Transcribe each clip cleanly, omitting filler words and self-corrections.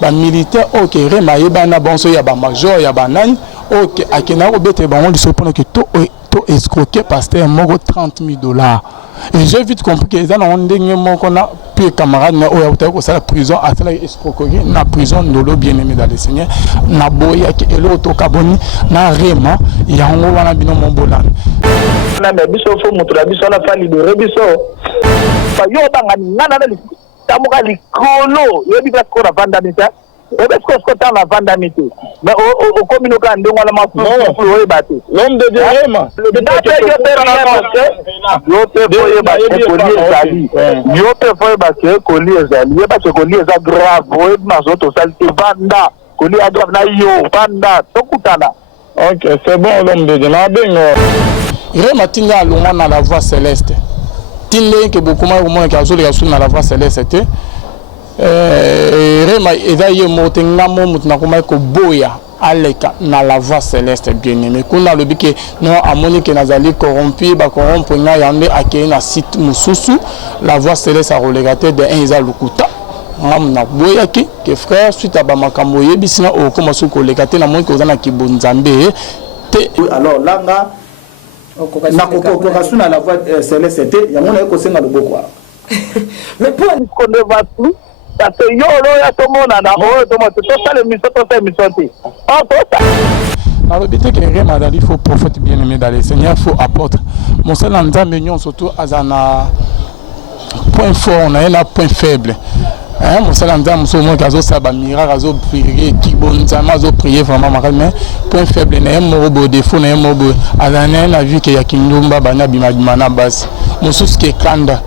ba militaire OK rema yebana bonso ya ba major ya ba nani OK akena ko bete bango lisopona que to escroquer pasteur moko $30,000. Et j'ai vite compris que les gens ont dit que puis camarade na oya utako sala prison à la escroquerie na prison ndolo bien aimé dans le Seigneur na boya ke elo to kaboni na rema ya ngo wana bino mombolana na biso fo mutu la biso na fa libérer biso fa yo banga ngana na tamuka likolo yebi ka ko na vandamita est-ce que ce temps la vandamité mais au communiqué ndongo la mafu oye bati l'homme de Dieu rema yo te foye ba koli ezali yo te foye ba koli ezali ye ba koli eza grave oye mazoto salite banda koli a grave na yo banda tokutana. OK c'est bon l'homme de Dieu na bengo rema tinga alonga na la voie céleste tinde que beaucoup moins que azoli yasu na la voie céleste rema eza ye mote ngamo mutna kuma ko boya aleka na la voie céleste bien-aimé kuna lobi ke non amoni ke nazali corrompu ba corrompre na yande akei na site mususu la voie céleste a relégaté de un eza lukuta ngam na boya ke frère suite à ba makambo yebisina o koma su kolekate na moi ko za na kibonzambe te alors langa na ko na la voie céleste te ya mona ko senga loboko mais pour qu'on ne va plus parce que yo ya to mona na o to mo to sale mi so te alors bité que rema dali faut prophète bien-aimé dans le Seigneur faut apôtre mon seul nzambe nyon surtout azana point fort on a un point faible mon seul nzambe so mo kazo sa ba miracle azo prier ki bonzama azo prier vraiment mais point faible na mo bo défaut na mo bo azana na vie que ya kindumba bana bimabima na base mosusu ke kanda.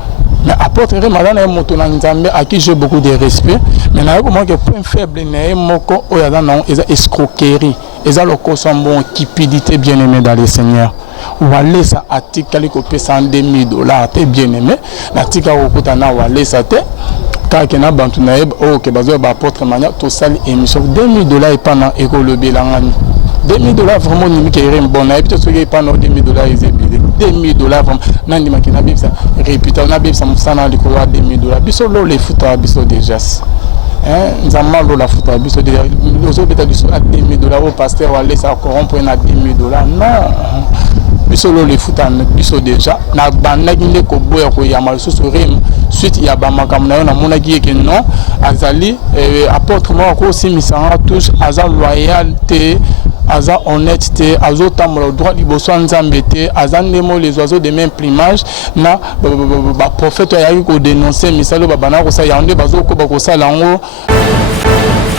Mais apôtre Madame est moto na nzambe à qui j'ai beaucoup de respect mais na comment que point faible na moko oyaza non eza escroquerie eza loko sombo cupidité bien-aimé dans le Seigneur wale sa atikali ko pesa $2,000 te bien-aimé na tika okuta na wale sa te kaka na bantu na yeb o ke bazo ba apôtre mania to sali émission $2,000 et pas na écologie langani $2,000 vraiment ni qui est bon na peut-être que pas $2,000 ils ébile $2,000 vraiment nandi makina bibsa réputation na bibsa musana liko $2,000 biso lo les futa biso déjà nzama lo la futa biso déjà lozo beta biso $2,000 au pasteur wale ça corrompre na $2,000 non biso lo les futa biso déjà na banda kinde ko boya ko ya mal susu rim suite ya ba makamna yo na mona ki ke non azali apôtre mo ko simisanga tous aza loyauté aza honnêteté azo tamolo droit liboso nzambe te aza ndemo les oiseaux de même plumage na ba prophète ya ko dénoncer misalo ba bana ko sa ya nde bazo ko ba ko sala ngo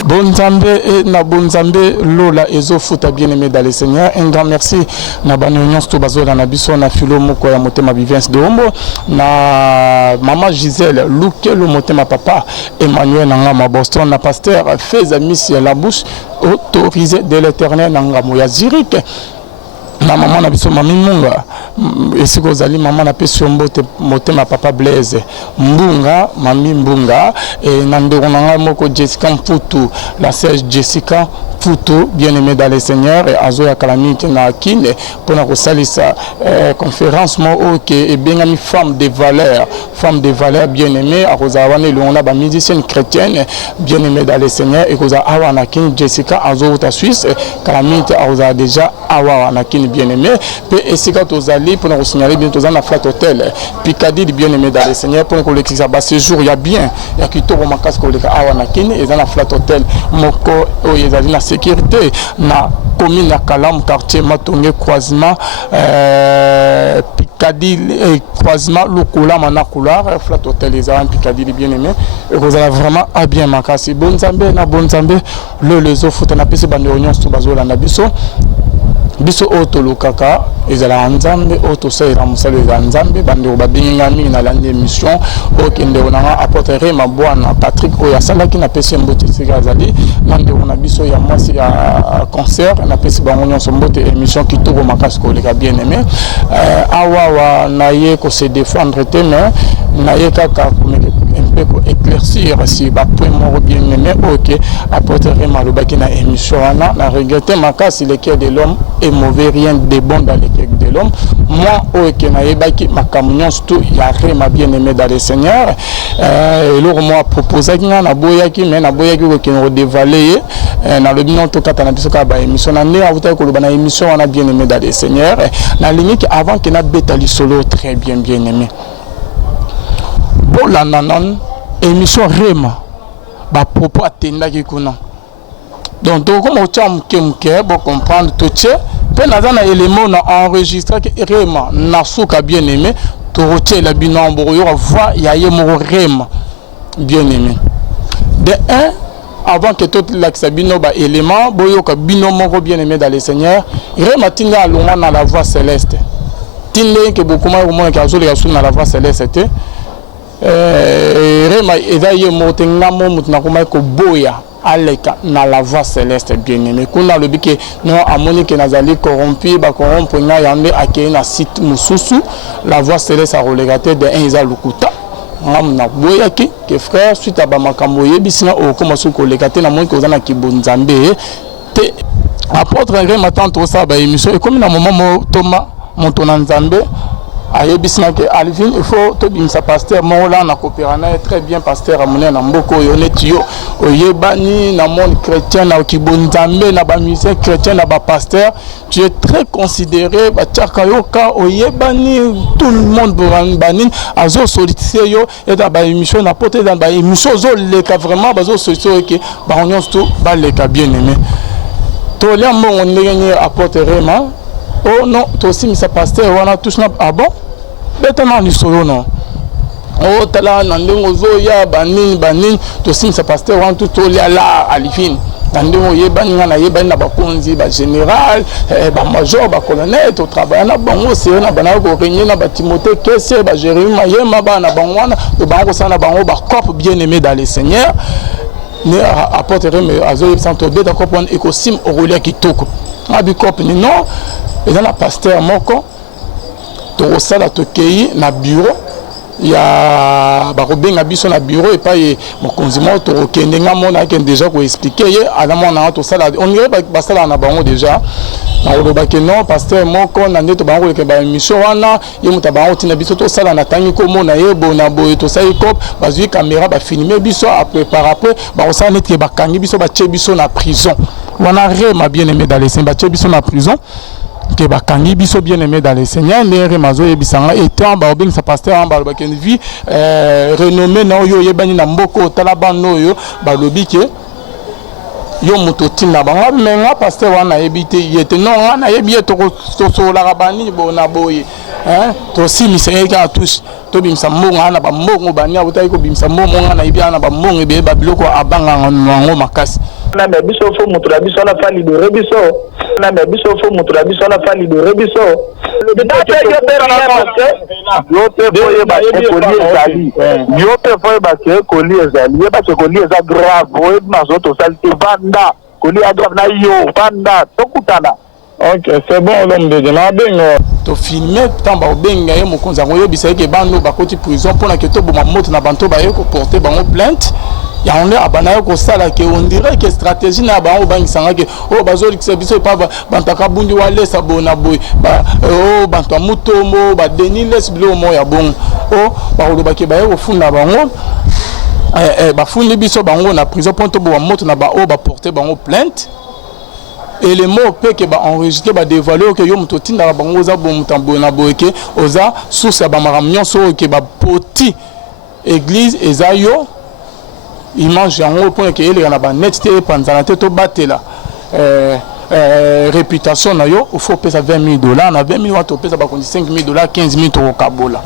bonzambe et na bonzambe lola ezo futa bien-aimé dans le Seigneur un grand merci na banonion sto bazo na biso na filo moko ya motema vivence de hombo na maman Gisèle Luke le motema papa Emmanuel Nangama Boston na pasteur Feza Miss la bouche autorisé de l'Éternel Nangamo ya Zurich na maman na biso mami munga esiko zali maman na pesi mbote motema papa Blaise mbunga mami mbunga et na ndeko nanga moko Jessica Mputu la sœur Jessica Futo bien-aimé dans le Seigneur et azo ya calamite na kine pour na kosalisa conférence mo OK et bien ami femme de valeur bien-aimé a kozawane le on a ba musicienne chrétienne bien-aimé dans le Seigneur et koza awa na kine Jessica azo ta Suisse calamite a koza déjà awa na kine bien-aimé pe esika tozali pour na signaler bien tozana na flat hotel Picardie bien-aimé dans le Seigneur pour ko lekisa ba séjour ya bien ya kitoko makasi ko leka awa na kine et na flat hotel moko o yezali na sécurité na commune à Kalam quartier Matonge croisement Picardie croisement Lokola mana couloir flat hotel les en Picardie bien-aimé et vous allez vraiment à bien makasi bonzambe na bonzambe les offres na pese bande union to bazola na biso auto lokaka ezala nzambe auto sera musale za nzambe bande babinga mingi na lande mission okende onanga apporter ma bwana Patrick oya salaki na pesi mbote sigazali nande ona biso ya mwasi ya concert na pesi bangonyo sombote émission kitoko makasi ko leka bien-aimé awa na ye ko se défendre te mais na ye kaka un peu éclaircir si ba point mort bien-aimé OK apporter malobaki na émission na regretter makasi le cœur de l'homme est mauvais rien de bon dans le cœur de l'homme. Moi, qui n'a pas qui ma camion surtout il y a vraiment bien aimé dans le Seigneur. Et alors moi proposé qu'il y a na boya qui mais na boya qui nous dévaler na le bilan tout cas na biso ka ba émission na né avouta ko ba na émission on a bien aimé dans le Seigneur. Na limite avant que na betali solo très bien aimé. Bon la nanon émission Rema ba propos atenda ki kuna. Donc comme au terme que bon comprendre tout ça. Puis nous avons un élément enregistré que Rema n'a pas bien aimé. Tu retiens la bilan pour voir il y a un Rema bien aimé. De un, avant que tout l'accès ba élément, boyo ka bino moko bien aimé dans le Seigneur, Rema tinga loin dans la voie céleste. Tinga que beaucoup moins que azoli asu dans la voie céleste. Rema ezaye motenga mo mutna kuma ko boya. Aleka na la voie céleste bien aimé. Kuna le bike non amoni que nazali corrompu ba corrompre nga yande akei na site mususu la voie céleste a relégaté de un isa lukuta. Ngam na boyaki que frère suite à ba makambo yebisina o komasu ko légaté na moni ko zana kibonzambe te apôtre Rema tant ça ba émission et comme na moment Thomas montona nzambe ayebisina que Alvin il faut to bimsa pasteur mola na coopérana très bien pasteur amone na mboko yonetio oyebani na monde chrétien na kibonzambe na ba musicien chrétien na ba pasteur tu es très considéré ba tchakayoka oyebani tout le monde bani azo solliciter yo et da ba émission na porter dans ba émission zo le ka vraiment bazo solliciter que ba onyon tout ba le ka bien aimé to le mo on gagné apporter vraiment. Oh non, toi aussi, mais ça pasteur, on a tous ah bon? Maintenant, du solo, non. Oh, t'as là, Nandongo, ya, banin, toi aussi, mais ça pasteur, on a tout là, à l'ifine. Nandongo, yebani, na bakonzi, ba général, ba major, ba colonel, au travail, na bango, c'est na banako, régné, na ba Timothée, Kessé, ba Jérémie, Mayema, ba na bangwana, de bango, ça na bango, ba corps bien aimé dans les seigneurs. Mais apporterait, mais à Zoé, sans tomber, d'accord, pour un écosystème, au relais qui toque. Abikop, non. Et dans la pasteur moko to sala to kei na bureau ya ba robenga biso na bureau et pas mokonzi mo to kendenga mona ken déjà ko expliquer ye ala mona to sala on irait ba sala na bango déjà na roba ke non pasteur moko na ndeto bango ke ba mission wana ye muta bango tina biso to sala na tangi ko mona ye bona boye to sai cop ba zui caméra ba filmer biso après par après ba osala net ba kangi biso ba tche biso na prison wana Rema bien aimé dans les saints ba tche biso na prison que bakangi biso bien aimé dans les seigneurs les mazo yebisanga étant ba obeng sa pasteur en ba ba ken vie renommé na yo yebani na mboko talabano yo ba lobi ke yo moto tinna ba menga pasteur wana yebite yete non wana yebi to so la rabani bona boye hein to si mi seka tous to bimsa mbonga na ba mbongo bania utai ko bimsa mbongo na yebi na ba mbongo be ba biloko abanga ngo makasi na me biso fo moto la biso la fa libérer biso na me biso fo moto la biso la fa libérer biso yo te foye ba ke koli ezali ye ba ke koli eza grave oye mazo to salite banda koli a grave na yo banda tokutana. Ok, c'est bon l'homme de Dieu. To filmer tant ba benga ye mokonza ngoyo bisa ke bando ba koti prison pona ke to boma moto na banto ba ye ko porter bango plainte. Ya on est abana ko sala ke on dirait que stratégie na ba o bangisanga ke o bazoli ke biso pa bantaka bundi wale sabona boy ba o banto mutombo ba denile siblo mo ya bon o ba lo ba ke ba ye funda bango ba fundi biso bango na prison ponto bo moto na ba o ba porter bango plainte. Et les mots que ba enregistré ba dévoiler que yo muto tinda bango za bo mutambo na boeke oza source ya ba maramnyo so ke ba poti église ezayo image yango pour que ele na ba netté panzana te to batela réputation na yo il faut payer $20,000 na $20,000 to payer ba $5,000 $15,000 to kabola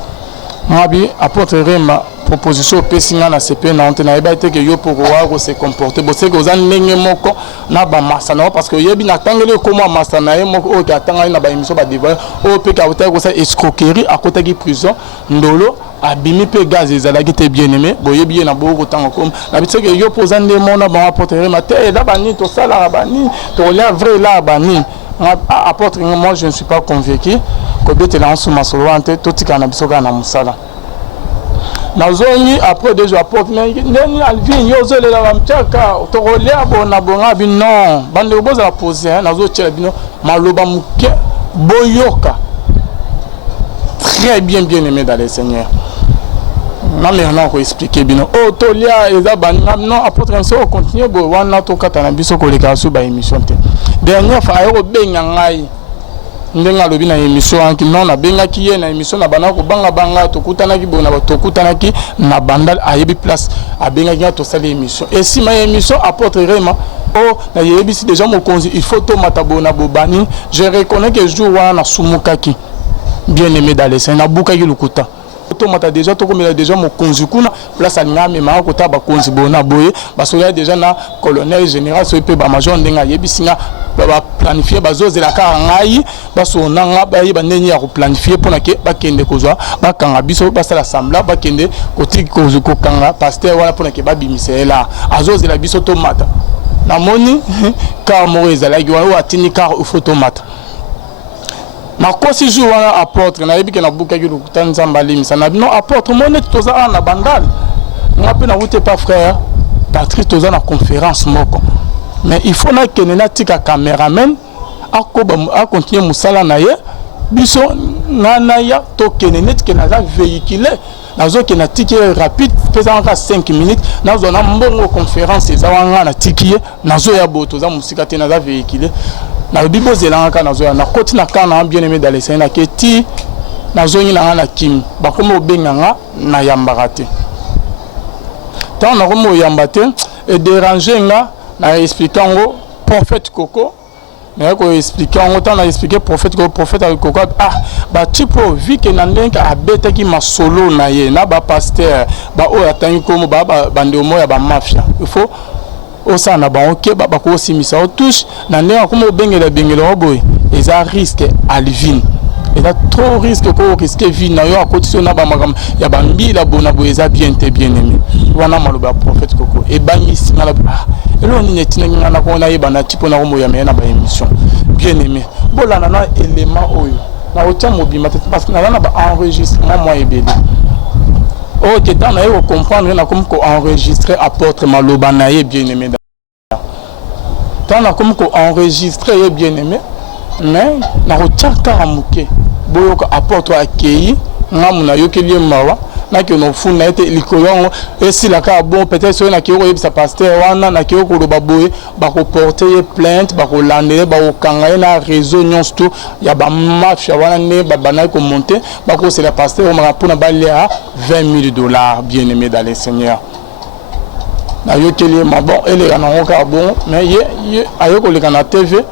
mabi apôtre Rema proposition pesinga na CP na antena eba te que yo pour voir se comporter bo se que ozan ndenge moko na ba masana parce que yebi na tangele comment masana e moko o ka tanga na ba émission ba débat o pe ka ota ko sa escroquerie à côté de prison ndolo abimi pe gaz ezalaki te bien aimé bo yebi na bo ko tanga comme na bitse que yo posant de mona ba apôtre Rema te da bani to sala bani to la vrai la bani apôtre moi je ne suis pas convaincu que bete la sous ma solo ante to tika na bisoka na musala nazongi après déjà apporte mais neni alvin yo zele la mchaka to relea bona bona bi non bande boza la poser nazo tchela bino maloba muke boyoka très bien aimé dans les Seigneurs. Maintenant, on va expliquer bien. Oh, Tolia, non, apôtre, on continue, on a tout katana biso koleka sur ba émission. Dernière fois, ayo bengangai. Ndenga lobi na émission anki non na benga ki na émission na bana ko banga to kutana ki bona to kutana ki na bandal ayebi place a benga ki to sala émission. Et si ma émission apôtre vraiment oh na yebi si déjà mo konzi il faut to matabona bobani, je reconnais que jour wana na sumukaki. Bien aimé dans les saints na buka ki lukuta. Automata déjà to comme déjà mon konzikuna place à ngame ma ko ta ba konzibona boye parce que déjà na colonel général so pe ba major ndenga yebisinga ba planifier ba zozela ka ngai ba so nanga ba yi ba neni ya ko planifier pona ke ba kende kozwa ba kanga biso ba sala sambla ba kende ko tiki ko kanga pasteur wala pona ke ba bimisela azozela biso to mata na moni ka mo ezala ki wa atini ka u photomata na kosi jour wana apôtre na yebi ke na buka ki lukuta nzamba limisa na non apôtre monet toza na bandal ngape na wute pas frère Patrice toza na conférence moko mais il faut na kenena tika cameraman a continuer musala na ye biso na ya to kenena tika na véhiculer nazo ke na tiki rapide pesa en 5 minutes nazo na mbongo conférence za wanga na tiki nazo ya boto za musika te na véhiculer na bibo zelanga na zo na koti na kana bien aimé dans les scènes ke ti na zo ni na kim ba komo benganga na yambarate tant na komo yambate et déranger nga na expliquer ngo prophète Coco mais ko expliquer ngo tant na expliquer prophète Coco ah ba tipo vi ke na ndenga abeta ki masolo na ye na ba pasteur ba o atangi komo ba bandomo ya ba mafia il faut au sana ba ok ba ko simisa o touche na ndenga komo bengela boy eza risque alvin et là trop risque ko risque vie na yo a quotidien na ba magam ya ba mbila bona boy eza bien aimé wana maloba prophète Coco e bangi singala et là on y est na ko na yeba na tipo na ko moya na ba émission bien aimé bolana na élément oyo na otia mobima parce que na ba enregistrement moi ebele oh que tant na yo comprendre na comme ko enregistrer apôtre maloba na ye bien aimé tant na comme ko enregistrer bien aimé mais na otia karamuke boyo ko apôtre akei ngamu na yo kelie mawa na ki no funa ete likolongo et si la ka bon peut-être so na ki ko yebisa pasteur wana na ki ko loba boye ba ko porter plainte ba ko landele ba ko kanga na réseau nyonso tout ya ba mafia wana ne ba bana ko monter ba ko c'est la pasteur on pour na ba lea $20,000 bien aimé dans les seigneurs na yo kelie ma bon ele na ko bon mais ye ayo ko le kana TV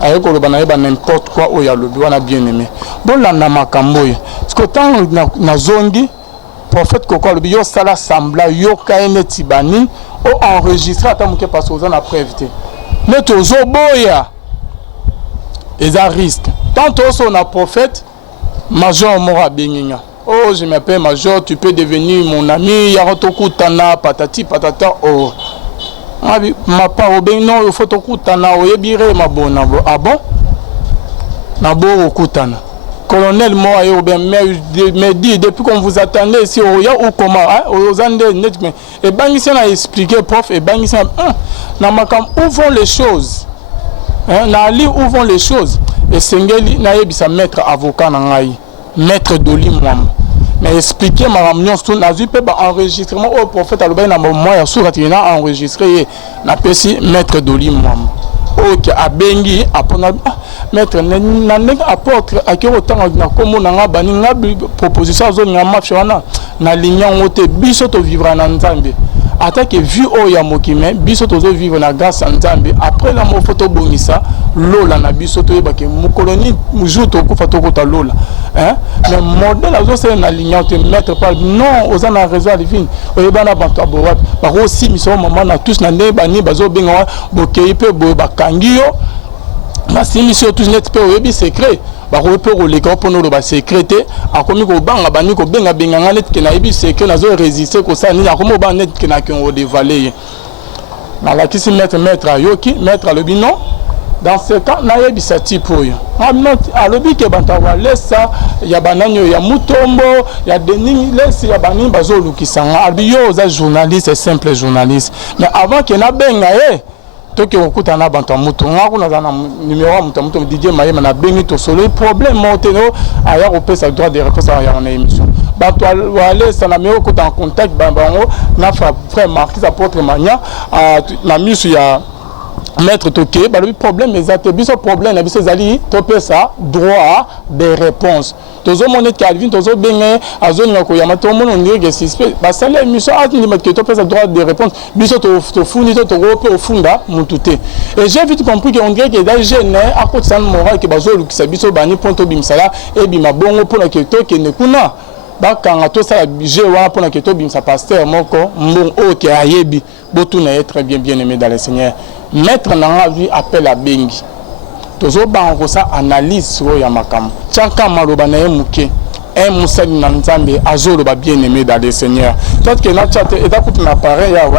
ayo ko loba na yeba n'importe quoi o ya lobi wana bien aimé bon la na makambo ye parce que tant na zongi prophète Coco le bio sala sambla yo kaine tibani o enregistrer atamuke parce que na prévité mais tozo boya eza risque tant on a prophète major mora benginga oh je m'appelle major tu peux devenir mon ami ya tokutana patati patata oh ma part ben non il faut tokutana o yebire mabona bo ah bon na bo okutana colonel moi me dit depuis qu'on vous attendait ici au ya ou comment aux andes net mais et bangisi na expliquer prof et bangisi na makam où vont les choses na ali où vont les choses et sengeli na yebisa maître avocat na ngai maître Doli Mwamba mais expliquer ma réunion tout na vu pas enregistrement au prophète aloba na moi ya sourate na enregistrer na pesi maître Doli Mwamba OK abengi apona maître na apôtre akiro tanga na komo na bani ngabi proposition zo na mafia wana na linya ngote biso to vivre na nzambe attaque vu o ya mokime biso to zo vivre na grâce à nzambe après la mo photo bongisa lola na biso to yebake mukoloni muju to kufa to kota lola hein mais modèle azo c'est na linya te mettre pas non aux ana réseau divine o yebana bantu abowat ba aussi miso maman na tous na ne bani bazo benga bokei pe bo bakangiyo na simisio tous net pe oyebi secret ba ko pe ko leka pour no ba secrété akomi ko banga bani ko benga benga net ke na yebi secret na zo résister ko ça ni akomo ba net ke na ki on dévaler na la kisi maître ayoki maître alobi non dans ce cas na yebi sa type oyo alobi ke bantawa lesa ya bananyo ya mutombo ya deningi lesi ya bani bazo lukisanga alobi yo za journaliste simple journaliste mais avant que na benga toki okuta na bantu mutu ngako na zana numéro mutu Didier Mayema na bengi to solo problème moteno aya kopesa droit de réponse à na émission bato wale sana meko kuta en contact bango na frère Marquis apôtre Mania na misu ya Maître Toké, le problème est biso problème biso zali topé ça droit de réponse. Tozo monet Calvin tozo benga azoni ngako ya mato mono ndire suspect ba sala émission a ni que topé ça droit de réponse biso to fundi to rope au funda mutute. Et j'ai vite compris que on dirait que dans jeune à côté ça moral que bazo lukisa biso bani ponto bimsala et bima bongo pona que Toké ne kuna ba kanga to ça jewa pona que to bimsa pasteur moko mbon o ke ayebi botu na être bien aimé dans le Seigneur. Maître n'a vu appel à Bengi. Tozo bango sa analyse sur ya makam. Tchaka maloba na muke. Un musali na nzambe azolo ba bien aimé dans le Seigneur. Toi que na chat et écoute na pareil ya ouais.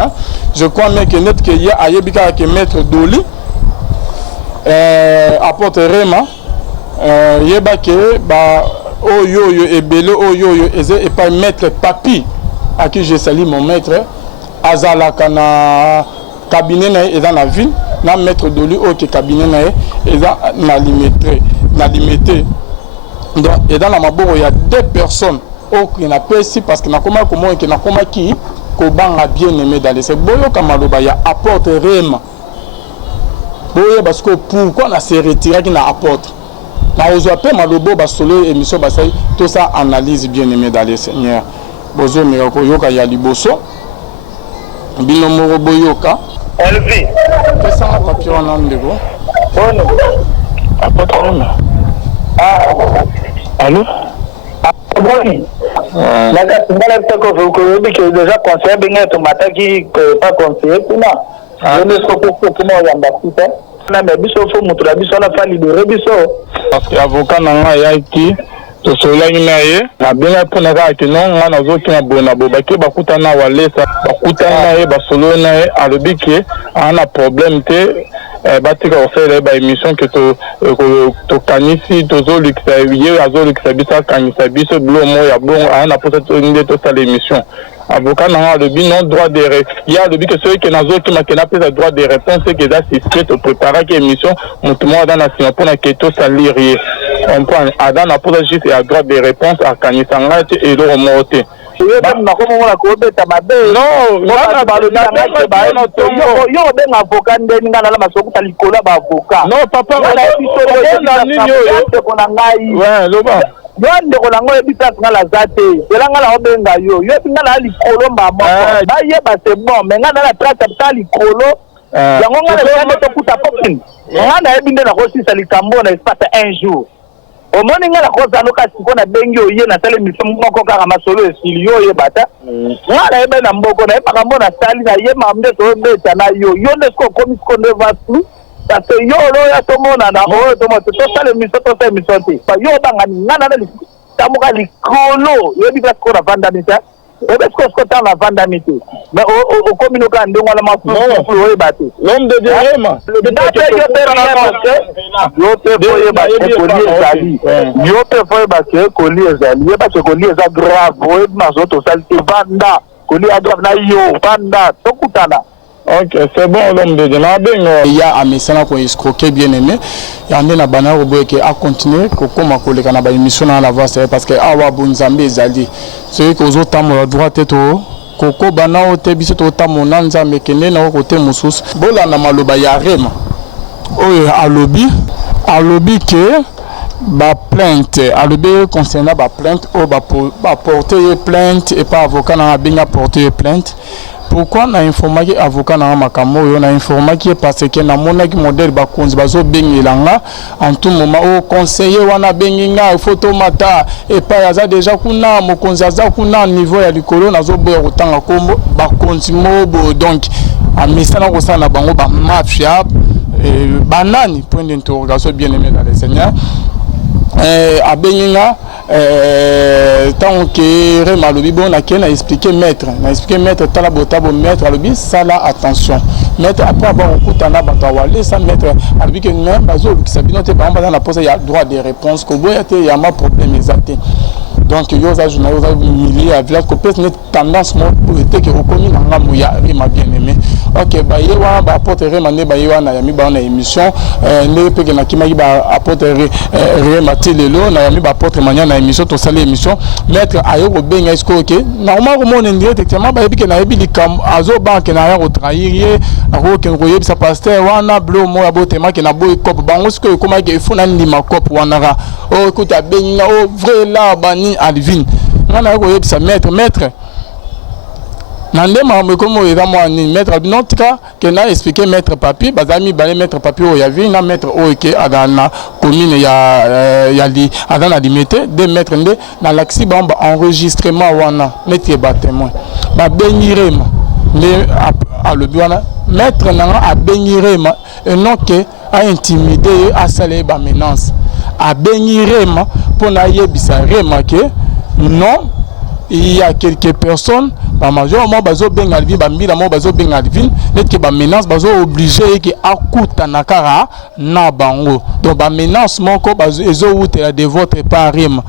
Je crois même que net que ya ayebika que maître Doli apporte Rema yeba que ba oyo ebele oyo et pas maître Papi à qui je salue mon maître azala kana cabinet est dans la ville, na maître Doli au cabinet est dans limité. Donc et dans la maboro il y a deux personnes qui n'a pas ici parce que na comment qui na comment qui kobanga bien aimé dans les c'est boyo kamaloba ya apporte Rema. Boyo parce que pourquoi na se retirer qui na apporte. Na ozope malobo ba solo émission ba sai tout ça analyse bien aimé dans les Seigneur. Bozo mirako yoka ya liboso. Bino moro boyoka. Elvi. Qu'est-ce que ça papier en andego? Oh non. Apôtre Rema. Allô? Bon. La gars, ngala teko ko que déjà conseiller benga to mataki pas conseiller kuna. Je ne sais pas comment on yamba sita. Na me biso fo mutura biso na fa libérer biso. Parce que avocat nanga yaki to solangi na ye na benga pona ka ke non nga na zo kina bona boba ke bakuta na walesa bakuta na ye ba solo na ye alobi ke ana problème te batika ofere ba émission que to kanisi to zo lukisa ye azo lukisa bisa kanisa biso blo mo ya bon ana pota to ndé to sala émission avocat n'a le non droit de il y a le but que ceux qui n'a autre qui n'a pas le droit de réponse c'est que ça c'est au préparer que émission montement dans la pour la question ça lire on prend Adam n'a pas juste à droit de réponse à Kanisanga et le remonter non papa Yonde ko lango ebita ngala zate elanga la obenga yo pinga la likolo mama ba yeba c'est bon mais ngana la trace ta likolo yango ngala le to kuta popin ngana ebinde na ko sisa likambo na espace un jour o moni ngala ko zalo ka sikona bengi oye na tele mission moko ka masolo esilio yebata ngala ebe na mboko na epaka mbona sali na yema mde to beta na yo yonde ko komi ko ne va tout parce que yo lo ya tomona na o tomo to sale mission to se mission ti ba yo banga ngana na tamuka likolo yo bi ko na vandamita o be ko ta na vandamita mais o komino ka ndongo na mafu o e bati l'homme de Rema yo te foye ba ko li ezali yo te foye ba ko li ezali ye ba ko li eza grave o e na zo to salite vanda ko li grave na yo vanda to kutana. Ok, c'est bon, l'homme de Dieu. Il y a un message qui est escroqué, bien aimé. Il y a un banner qui a continué, qui a collègue à émission à la voix, parce que Awa Bunzambe Zali. C'est que aux autres, on droit d'être Koko Bana, au Tébiso, au Tamonanza, mais qui n'est pas au côté Moussous. Bola Namaloba Yarema. Oui, à lobby que. Ba plainte à l'obé concernant ba plainte ou ba porter plainte et pas avocat n'a bien porter plainte. Pourquoi on a informé avocat na makamo on a informé parce que na mona ki modèle ba konzi bazo bengilanga en tout moment au conseiller wana benginga photo mata et pas yaza déjà kuna mo konzi aza kuna niveau ya likolo na zo boya kotanga kombo ba konzi mobo donc a misana ko sana bango ba mafia banani point d'interrogation bien aimé dans les seigneurs à Beninga, tant que Rema Lobi, on a expliqué maître, Talabotabo maître, Lobi, ça là, attention. Maître, après avoir un coup de temps, ça maître, Lobi, que même, qui s'habille, par exemple, dans la pose, il y a droit de réponse, qu'il y a un problème exact. Donc yo za journal yo za milier à village ko pèse net tendance mo était que reconnu na nga moya Rema bien aimé. OK ba ye wana ba apporter Rema ne ba ye wana ya mi ba na émission ne pe que na kimaki ba apporter Rema telelo na ya mi ba apporter mania na émission to sala émission maître ayo ko benga est-ce que OK normalement ko mon indirect effectivement ba yebi que na yebi likam azo banque na ya ko trahir ako ke ko yebi sa pasteur wana blo mo ya botema ke na boy cop bango ce que comment que faut na ndima cop wana ra oh écoute a benga oh vrai là bani Alvin ngana ko yebi sa maître nande ma comme eza moi ni maître non tika que na expliquer maître papier bazami balé maître papier o ya vi na maître o ke adana commune ya li adana limité de maître nde na laxi ba enregistrement wana maître ba témoin ba benirema le a le wana maître nanga a benirema et non que a intimider a salé ba menace a benirema pour na yebisa rema que non il y a quelques personnes ba majorement bazo benga Alvin ba mbila mo bazo benga Alvin net que ba menace bazo obligé que akuta nakara na bango donc ba menace moko bazo ezo utela de votre part Rema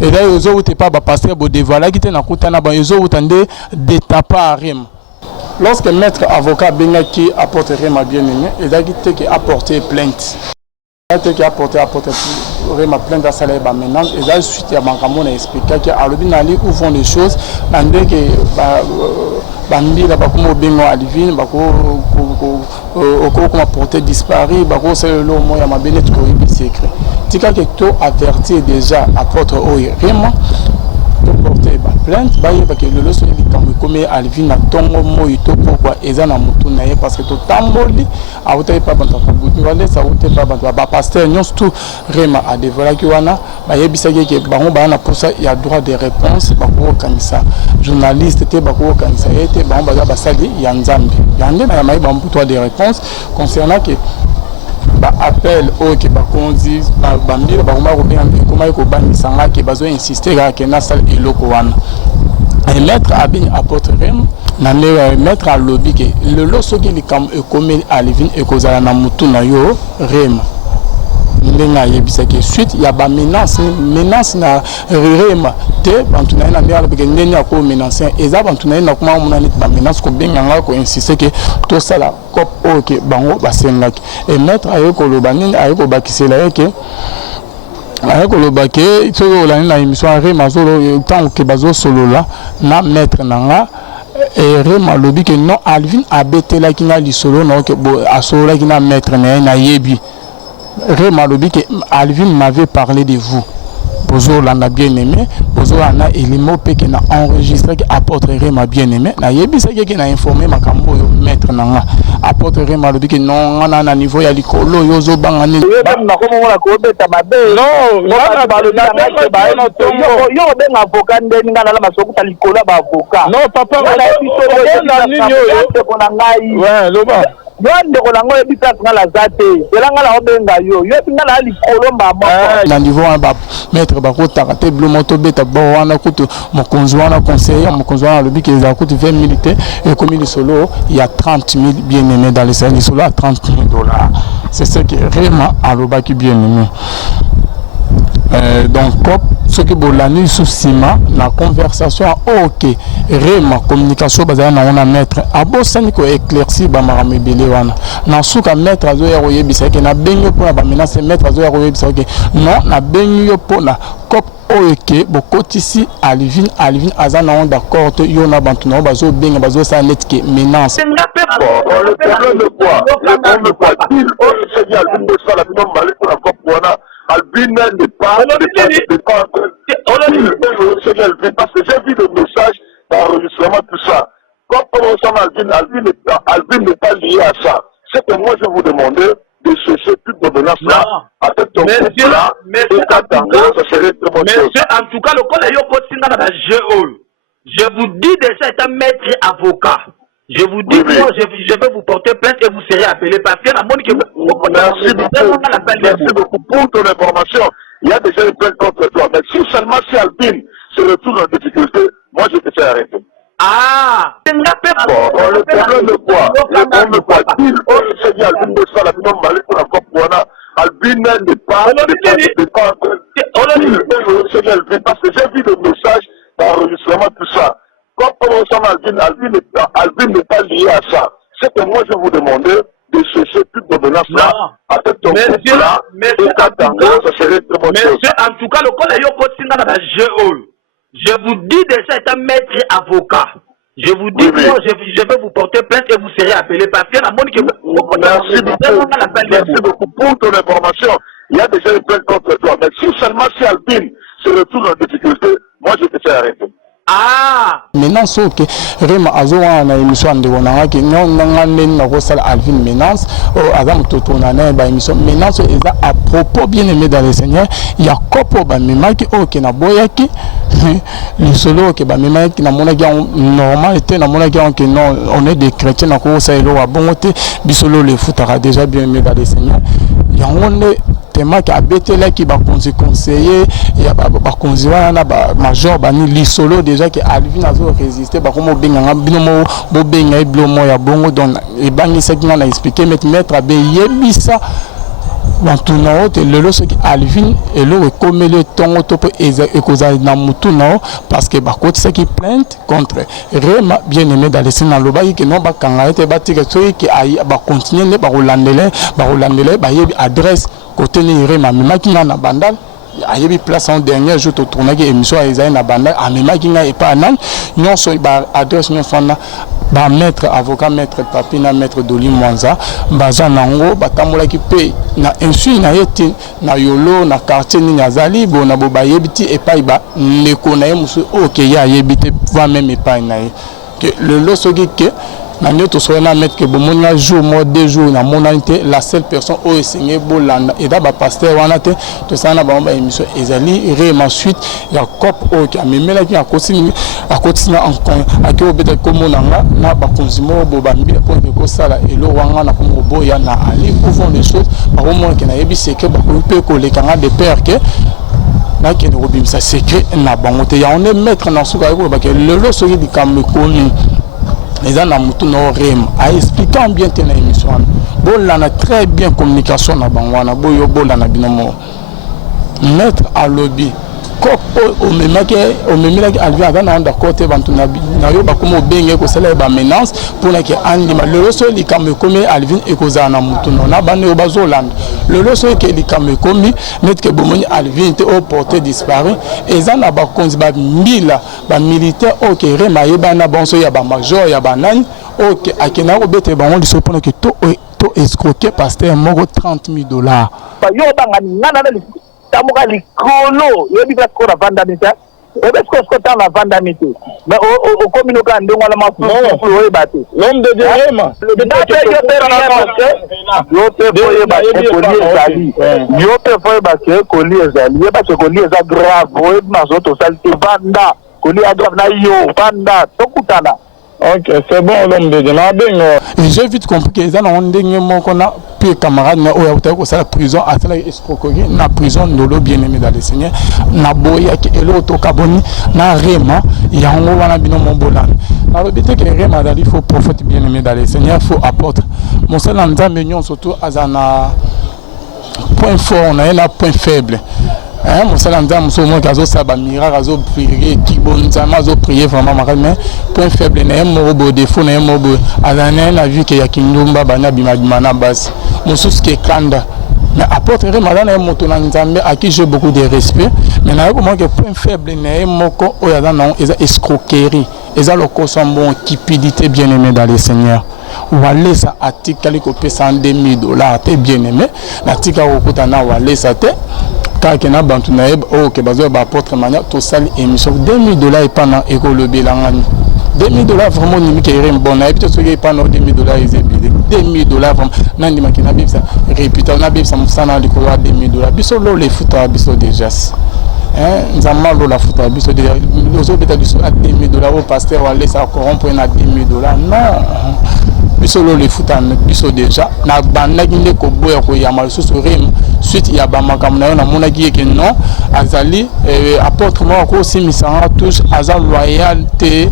et là ezo uté pas ba passer bo dévoiler qui te na kuta na ba ezo utande de ta part Rema lorsque maître avocat benga qui apporte Rema bien aimé et là qui te apporter plainte qui a apporté ma plainte à salaire maintenant et là suite à Bankamon a expliqué que à l'obinali où font les choses nande que bambi la bakomo bengo Alvin bako comment porter disparu bako c'est le mot ya mabene ko ibi secret tika que to averti déjà apporte Rema to porter ba plainte ba yeba que le leçon li comme Alvin na tongo moyi to pourquoi eza na mutu na ye parce que to tamboli a utai pa banta ko butu wale sa utai pa banta ba pasteur nyons tout Rema a dévoilé que wana ba yebisa que bango ba na pour ça il y a droit de réponse ba ko kanisa journaliste te ba ko kanisa ete bango ba sali ya nzambe yande na mai ba mputo de réponse concernant que ba appel au ke ba konzi ba mbila ba kuma ko bien comment ko banisa nga ke bazo insister que na sal eloko wana et maître abin apporte Rema na ne maître a lobby que le loso qui li kam e comme Alvin e kozala na mutu na yo Rema ndenga yebisa que suite ya ba menace na Rema te bantuna na ndela parce que ndenya ko menacer eza bantuna na kuma mona nit ba menace ko benga nga ko insister que to sala cop OK bango basengaki et maître ayo ko loba nini ayo ko bakisela que ayo ko loba que to la na émission Rema solo tant que bazo solo là na maître nanga et Rema lobby que non Alvin a betela kina li solo non que a solo kina maître na yebi Rema lobby que Alvin m'avait parlé de vous Bozo l'a bien aimé Bozo l'a élément que na enregistré qui apporte Rema bien aimé na yebi ça qui na informé makambo maître nanga apporte Rema lobby que non na niveau ya likolo yo zo bangani na ko mo la ko beta mabe non na ba le yo ben avocat ndeni ngana la masoko ta likolo ba avocat non papa na nini yo ko na ngai ouais loba Yonde ko lango ebisa ngala zate elanga la obenga yo ngala likolo mama na niveau ba maître ba ko takate blo moto beta bo wana kutu mokonzwana conseiller mokonzwana lobi que za kutu 20 militaires et comme il solo il y a 30 000 bien aimés dans les salles solo à $30 000 c'est ce que Rema a loba qui bien aimé donc comme ce que bolani sous ciment la conversation OK Rema communication bazana na on a mettre abosani ko éclairci ba maramebele wana na suka mettre azo ya koyebisa ke na benyo pour ba menace mettre azo ya koyebisa que non na benyo pour na cop OK bokotisi Alvin azana on d'accord te yona bantuna bazo benga bazo sa net ke menace le problème de quoi le problème de quoi il c'est Alvin de ça la non mal pour la cop wana Alvin n'est pas parce que j'ai vu le message d'enregistrement, tout ça. Comment ça Alvin n'est pas lié à ça. C'est que moi je vous demandais de chercher toute de menace-là avec ton couple-là. Mais en tout cas, le code je vous dis déjà être un maître avocat. Je vous dis, oui. Moi, je vais vous porter plainte et vous serez appelé parce que la monde que merci beaucoup pour ton information. Il y a déjà une plainte contre toi. Mais si seulement si Alvin se retrouve en difficulté, moi je te fais arrêter. Ah, le problème de quoi le problème de quoi il c'est Alvin de ça la non mal pour la cop wana Alvin n'est pas parce que j'ai vu le message d'enregistrement, tout ça. Comme ça, Alvin n'est pas lié à ça. C'est que moi, je vous demandais de chercher toute dominance-là avec ton couple-là. Monsieur, en tout cas, le col est je vous dis déjà, étant maître avocat. Je vous dis, moi, je vais vous porter plainte et vous serez appelé parce que la monnaie que merci beaucoup pour ton information. Il y a déjà une plainte contre toi. Mais si seulement si Alvin se retrouve en difficulté, moi, je te fais arrêter. Ah! Maintenant, ce que Rema Azoa na émission de Wonanga qui n'a pas sala Alvin Ménance ou Adam Totonana ba émission Ménance est à propos bien aimé dans le Seigneur. Il y a couple ba memaki o qui na boyaki le solo que ba memaki na mona ga normalité na mona ga que non on est des chrétiens na ko sa elo wa bonté bisolo le foutara déjà bien aimé dans le Seigneur. Il y a on est tellement qui a bêté là qui va conseiller il y a ba conseiller na ba major ba ni li solo déjà que Alvin a résisté ba comme benga binomo bo benga iblomo ya bongo don e bangi ça qui m'a expliqué mettre a yebisa bantuna ote lelo soki Alvin elo comme le ton topo ekoza na mutuna parce que ba kotisa qui plainte contre Rema bien aimé dans les signes loba qui non ba kanga ete ba tika soki qui a ba continuer ne ba rolandele ba yebi adresse côté ni Rema même qui na bandal ayebi place en dernier jour to tourner émission Isaïe na bandal a même qui na e pas nan non so ba adresse non fana ba maître avocat maître Papina maître Doli Mwanza baza nango batamola ki pe na insu na yeti na yolo na quartier ni nazali bona bo ba yebiti e pa ba ne konaye musu OK ya yebite va même e pa na que le losogi que na nyoto so na mettre que bon mon jour mo 2 jours na monalité la seule personne o enseigné bolanda et da ba pasteur wana te to sana ba émission ezali Rema suite ya cop o ki amemela ki akosini encore akio beta comme na ba konzimo bo ba mbi pour que sala elo wanga na comme boya na ali au fond des choses par au moins que na yebi c'est que ba ko pe ko le kanga de père que na ki ne robimisa secret na bangote ya on est mettre na suka ko ba que le lo so di kam ko ni les gens ont tout Rema a expliqué bien tes émissions. Bon, on a très bien communication na bangwana. Boyo bola na binomo. Mettre à lobby. Au même que Alvin a dans d'accord te bantu na yo ba comme benge ko sala ba menace pour na que anima le loso li kam comme Alvin e ko za na mutu na ba ne ba Zoland le loso ke li kam comme mettre que bomoni Alvin te au porté disparu et ça na ba konzi ba mila ba militaire OK Rema yeba na bonso ya ba major ya ba nani OK akena ko bete ba on diso pour que to escroquer pasteur moko $30,000 yo banga ngana na tamuka likolo yebi ka skora vandamita ebe skota na vandamita mais au communiquer ndongo na mafu oye bate l'homme de Rema yo te foye ba koli ezali yo te foye ba koli ezali ye ba koli eza grave oye na zoto salite vanda koli a grave na yo vanda tokutana. OK, c'est bon l'homme de Dieu. J'ai vite compris que les gens ont dit que na puis camarade na oya utako sala prison à la escroquerie na prison ndolo bien aimé dans le Seigneur na boya ki elo to kaboni na Rema ya ngo wana bino mombolana na robité que Rema dali faut prophète bien aimé dans le Seigneur faut apôtre mon seul nzambe nyon surtout azana point fort on a un point faible. Mon salam d'âme, sur moi, gazo saba mira, gazo prier, qui bon, gazo prier vraiment, mais point faible, n'a un mot défaut, n'a un mot azana na vu que yakindumba bana bimagimana bas, mon sous qui est kanda. Mais apôtre Rema un moto na nzambe à qui j'ai beaucoup de respect, mais n'a pas que point faible, n'a un mot ko oyada non, eza escroquerie, eza loko son bon cupidité bien aimé dans le Seigneur. Wale sa atika liko pesa $2,000 te bien aimé, na tika okutana wale sa te. Car qu'il y a bantu naïb oh que bazo ba apôtre mania to sali émission $2,000 et pendant écologie langani $2,000 vraiment ni qui est bon naïb to soki pendant $2,000 ezebile $2,000 vraiment nandi makina bibsa réputa na bibsa musana liko $2,000 biso lo le futa biso déjà nzama lo la futa biso déjà ozo beta biso $2,000 au pasteur wale sa corrompre na $2,000 non biso lo le futa biso déjà na banda kinde ko boya ko ya mal susu Rema suite ya ba makamna na mona ki ke non azali apôtre mo ko simisanga tous azal loyauté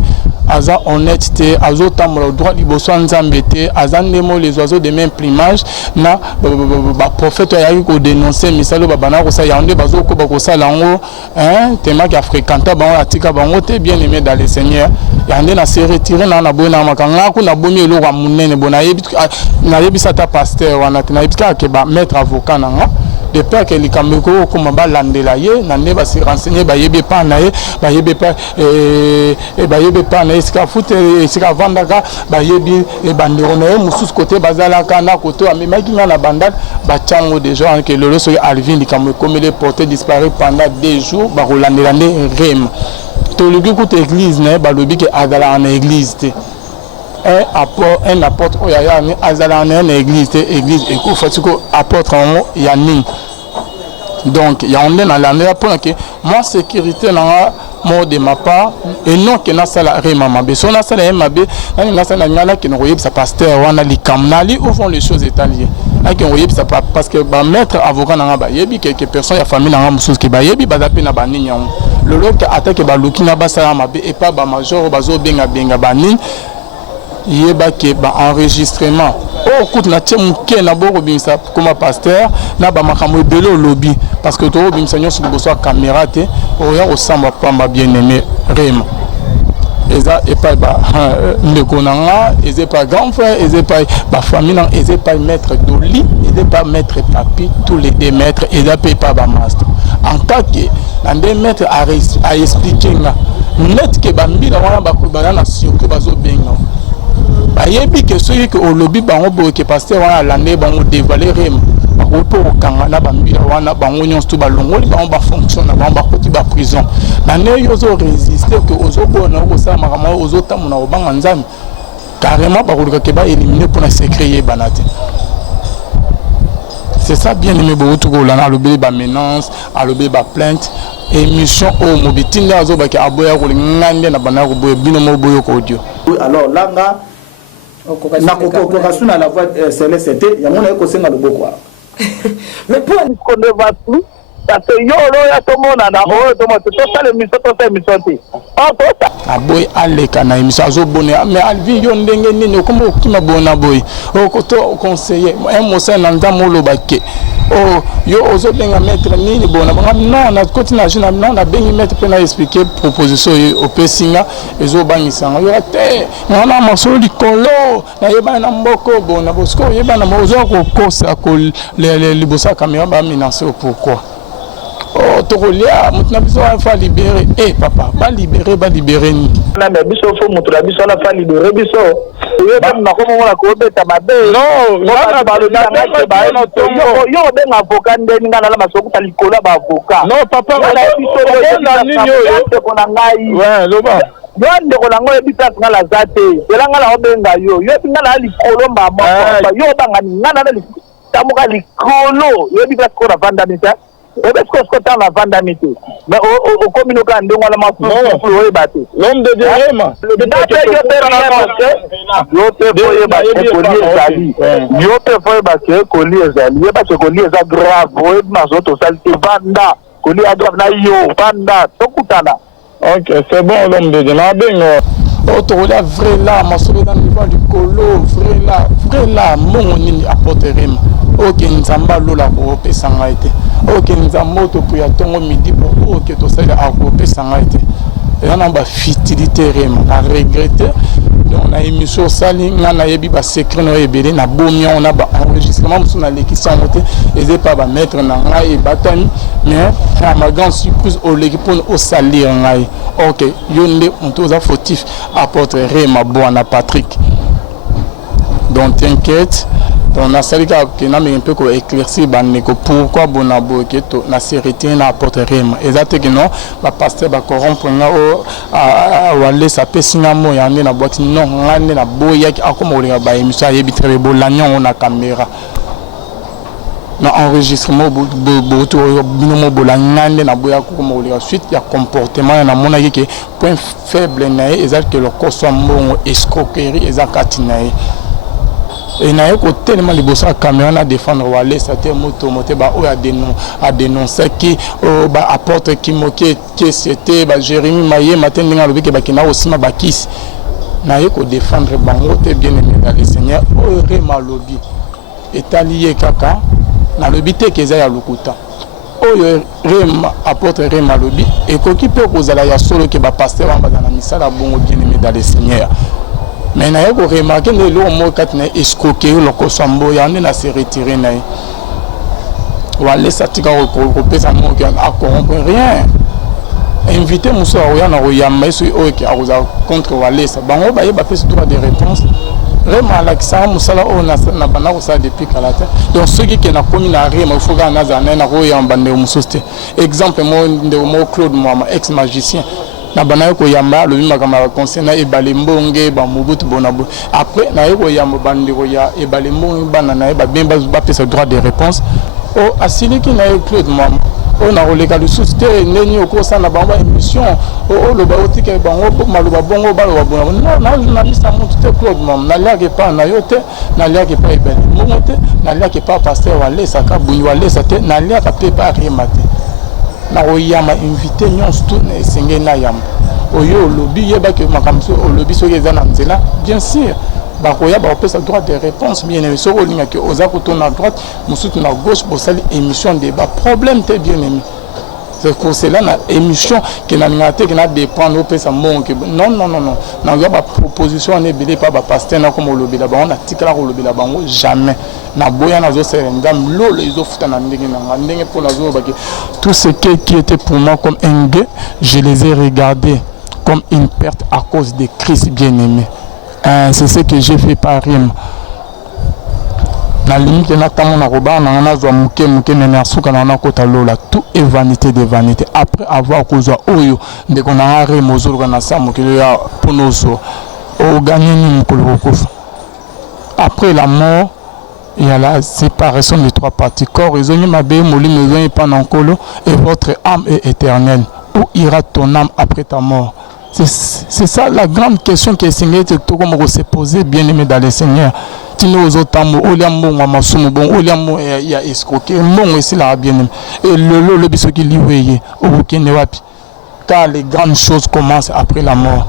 aza honnêteté azo tambola droit liboso nzambe te aza ndemo les oiseaux de même plumage na ba prophète ayaki ko dénoncer misalo babana ko sa yande bazo ko ba ko sala ngo tema ki fréquenta bango atika bango te bien aimé dans le Seigneur yande na se retirer na bona makanga ko na bomi eloko munene bona yebi na yebi sata pasteur wana na yebi ka ke ba maître avocat nanga de peur que les caméras comme balandela ye nande ba se renseigner ba yebi pa na ye ba yebi pa ba yebi pa na esika foot esika vandaka ba yebi e bandero na ye mususu côté bazala kana côté amemaki na bandal ba chango déjà que lolo so Alvin likambo comme les porté disparu pendant 2 jours ba rolandela ne rem to lugi ko église na ba lobi que azala en église te un apôtre oya ni azala en église te église et ko fatiko apôtre en ya ni donc il y a on est dans l'année pour que moi sécurité na mot de ma part et non que na sala remama be so na sala mabe na sala ngala que no yeb sa pasteur wana likamnali où vont les choses étaliées ak on yeb sa parce que ba maître avocat na ba yebi quelques personnes ya famille na mususu ke ba yebi ba zape na ba nini le lot attaque ba lukina ba sala mabe et pas ba major bazo benga ba nini yeba ke ba enregistrement o koute na tie muke na boko bimisa comme pasteur na ba makambo ebele lobby parce que to bimisa nyo sur boso caméra te o ya osamba pamba bien aimé rem eza et pas ba ndeko nanga eza pas grand frère eza pas ba famille na eza pas maître doli eza pas maître papi tous les deux maîtres eza pas ba master en cas que na maître a expliquer nga net que ba mbila wana ba ko ba na sur que bazo benga bayebi que ceux qui au lobby bango bo que pasteur wana l'année bango dévaler rem bako po kanga na bambila wana bango nyonso ba longoli bango ba fonctionne bango ba koti ba prison na ne yozo résister que ozo bona ko sa makama ozo tamuna obanga nzambe carrément bako ke ba éliminer pour na secret banate. C'est ça bien aimé beaucoup ko lana lobby ba menace a lobby ba plainte émission au mobitinga zo ba ke aboya ko ngande na bana ko boye bino mo boyo ko audio. Alors langa na kokokasuna la voix céleste yamona ekosenga loboko mais pour une controverse parce que yo lo ya tomona na o to mo to sala émission to sala émission te o to sa aboy aleka na émission azobone mais alvi yo ndenge nini comme okima bona boy o ko to conseiller un mosa na ndamo lobake oh yo ozo benga maître nini bona non na côté national non na bengi maître pour na expliquer proposition au pesinga ezo bangisanga yo te na masolo likolo na yeba na mboko bona bosko yeba na mozo ko kosa ko les libosa caméra ba menacer pourquoi oh tokolia mutna biso fa libérer papa ba libérer ni na biso fo mutu la biso la fa libérer biso yo ba na ko mona ko beta mabe non na ba lo na ba no to yo ben avocat ndeni ngana la masoko ta likola ba avocat non papa na biso na nini yo ko na ngai ouais loba yonde ko lango ebita ngala zate elanga la obenga yo ngala likolo mama yo banga ngana na tamuka likolo yo ebita ko na vandamita est-ce que ce temps la vandamité mais au communiqué ndongo la mafu o ebate l'homme de Dieu rema yo te foye ba koli ezali yo te foye ba koli ezali ye ba koli eza grave o mazoto salite vanda koli a grave na yo vanda tokutana. Ok, c'est bon l'homme de Dieu. Na bengo. Autre là vrai là, ma sauvé dans le niveau du colo, vrai là, mon nini apporterim. Ok, nzamba lola ko pesanga été. Ok, nzamoto pour ya tongo midi pour ok to ça a ko pesanga été. Et on a ba futilité rem, à regretter. Donc on a émission sali ngana yebi ba secret no ebele na bomi on a ba enregistrement sur na l'équipe monté et c'est pas ba mettre na ngai batani mais à ma grande surprise au l'équipe au salir ngai. OK, yonde on tous a fautif apporter Rema Boana Patrick. Donc t'inquiète. On a sali ka que na un peu ko éclaircir baneko pourquoi bonabo que to na sérété na apporter Rema. Exactement non, ba pasteur ba corrompre nga o wale sa pesinga mo yande na boîte non ngane na boya ki akoma olinga ba émission yebi très beau l'agnon na caméra. Na enregistrement boto binomo bolangande na boya ko mo olinga suite ya comportement na mona ki point faible na exact que le coso mbongo escroquerie exact na et na yeko tellement liboso caméra na défendre wale ça te moto moté ba o a dénoncer qui ba apporte qui moqué qui c'était ba Jérémy Maye matin ndinga lobi ke ba kina osima ba kisi naye ko défendre bango te bien aimé dans le Seigneur o rema lobi etalié kaka na lobi te keza ya lokuta oyo rema apôtre rema lobi ekoki pe kozala ya solo ke ba pasteur amba na misala bongo bien aimé dans le Seigneur mais naye ko remarquer ne lo mo kat na escroquer lo ko sambo ya ne na se retirer naye wale satika ko pesa mo ke a corrompre rien invité Moussa Oya na Oyamba sur Oki a contre Walesa. Bango baye ba fait droit de réponse. Vraiment Alexa Moussa la on na bana ko ça depuis Kalata. Donc ceux qui na commis na rien il faut ga na za na Oyamba ne musoste. Exemple mo Claude Moama ex magicien. Na bana ko yamba le bima kama conseil na ebalembonge ba mubutu bonabo. Après na ko yamba bandiro ya ebalembonge bana na ba bien ba fait droit de réponse. O asili ki na Claude Moama. On a relégué le société neni au cours na bamba émission le baotike bango maloba bongo baloba bongo non na journaliste a monté Claude Mom na liake pas na yote na liake pas ebele monte na liake pas pasteur Walesa ka bunyi Walesa te na liake pe pas remate na oyama invité nyonso tout na senge na yamba oyo lobby yeba ke makamso lobby so yeza na nzela bien sûr bakoya ba opesa droit de réponse bien aimé so olinga ke oza ko tourner à droite musutu na gauche pour sali émission débat problème te bien aimé c'est pour cela na émission que na ngate que na dépendre opesa monke non na nga ba proposition ne belé pas ba pasteur na comme lobby là ba on a tikala ko lobby là bango jamais na boya na zo serengam lolo izo futa na ndenge na ndenge pour na zo ba que tout ce qui était pour moi comme un gain je les ai regardés comme une perte à cause de Christ bien aimé. C'est ce que j'ai fait par rime. Na limite na tamo na roba na na zo muke na suka na kota lola tout est vanité de vanité après avoir kozwa oyo ndeko na rime ozolo na sa mokelo ya ponoso o gagner ni mokolo kofa. Après la mort il y a la séparation des trois parties corps et zoni mabe molimo zoni pas nankolo et votre âme est éternelle. Où ira ton âme après ta mort? C'est ça la grande question que le Seigneur se poser, bien aimé dans le Seigneur. Tu nous aux autres mots, Oliambo, Masumo, bon, Oliambo, il y a escroqué, bon, ici là, bien aimé. Et le biso qui lui au Bukenewapi. Car les grandes choses commencent après la mort.